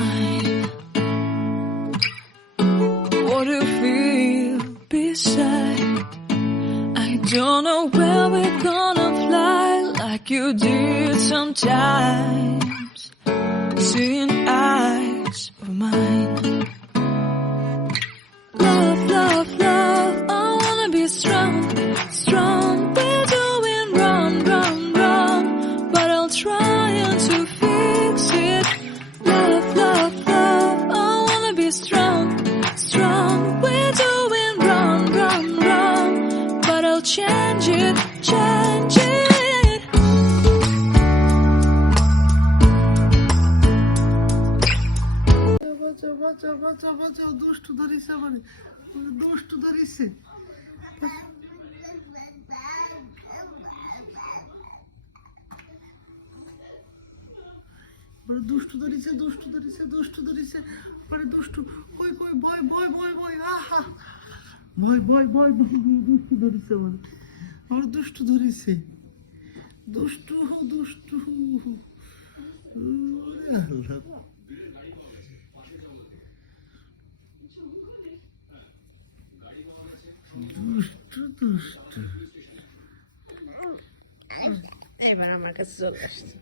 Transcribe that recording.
mine. What do you feel beside? I don't know where we're gonna fly like you did sometimes. Seeing eyes of mine. Love, love, love, I wanna be strong, strong. We're doing wrong, wrong, wrong, but I'll try to fix it. Love, love, love, I wanna be strong, strong. We're doing wrong, wrong, wrong, but I'll change it, change it. বাঁচাও দুষ্টু ধরিছে মানে দুষ্টু ধরিছে দুষ্টু ধরিছে দুষ্টু ধরিছে দুষ্টু ধরিছে পরে দুষ্টু কই কই ভয় ভয় ভয় ভয় আহা ভয় ভয় ভয় দুষ্টু ধরিছে মানে আমার দুষ্টু ধরিছে দুষ্টু দুষ্টু আল্লাহ দুষ্টু দুষ্টু এবার আমার কাছে চলে আসছে।